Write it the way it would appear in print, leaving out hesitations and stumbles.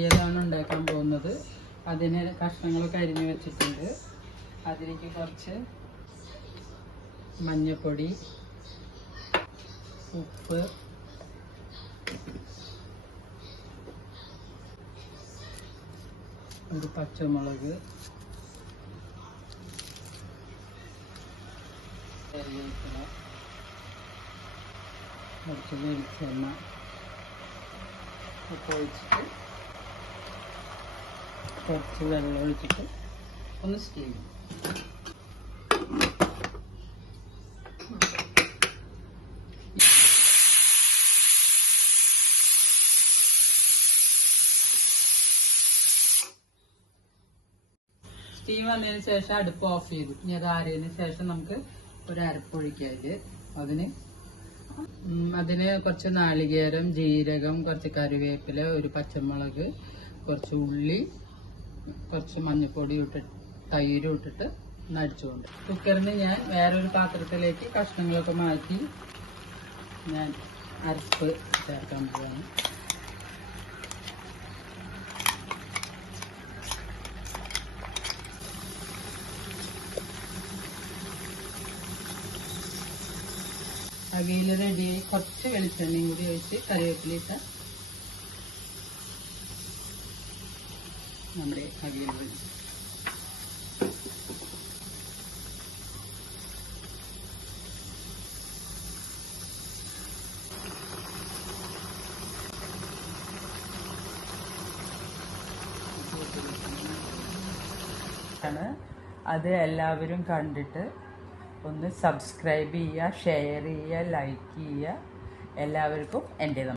ഏതാണ് ഉണ്ടാക്കാൻ പോകുന്നത്. അതിന് കഷ്ണങ്ങളൊക്കെ അരിഞ്ഞു വെച്ചിട്ടുണ്ട്. അതിലേക്ക് കുറച്ച് മഞ്ഞൾപ്പൊടി, ഉപ്പ്, ഒരു പച്ചമുളക്, കറിവേപ്പില, കുറച്ച് വെളിച്ചെണ്ണ ഒക്കെ ഒഴിച്ചിട്ട് കുറച്ച് വെള്ളം ഒഴിച്ചിട്ട് ഒന്ന് സ്റ്റീം ചെയ്യും. സ്റ്റീം വന്നതിന് ശേഷം അടുപ്പ് ഓഫ് ചെയ്തു. ഇനി അത് ആറിയതിന് ശേഷം നമുക്ക് ഒരു അരപ്പൊഴിക്കാല്. അതിന് കുറച്ച് നാളികേരം, ജീരകം, കുറച്ച് കറിവേപ്പില, ഒരു പച്ചമുളക്, കുറച്ച് ഉള്ളി, കുറച്ച് മഞ്ഞൾപ്പൊടി ഇട്ടിട്ട് തൈര് ഇട്ടിട്ട് നടിച്ചുകൊണ്ട് കുക്കറിന് ഞാൻ വേറൊരു പാത്രത്തിലേക്ക് കഷ്ണങ്ങളൊക്കെ മാറ്റി ഞാൻ അരപ്പ് ചേർക്കാൻ പോവാണ്. അവിയൽ റെഡി. കുറച്ച് വെളിച്ചെണ്ണയും കൂടി ഒഴിച്ച് കറിവേപ്പില ഇട്ട നമ്മുടെ അവിയൽ റെഡി. അത് എല്ലാവരും കണ്ടിട്ട് ഒന്ന് സബ്സ്ക്രൈബ് ചെയ്യുക, ഷെയർ ചെയ്യുക, ലൈക്ക് ചെയ്യുക. എല്ലാവർക്കും എൻ്റെ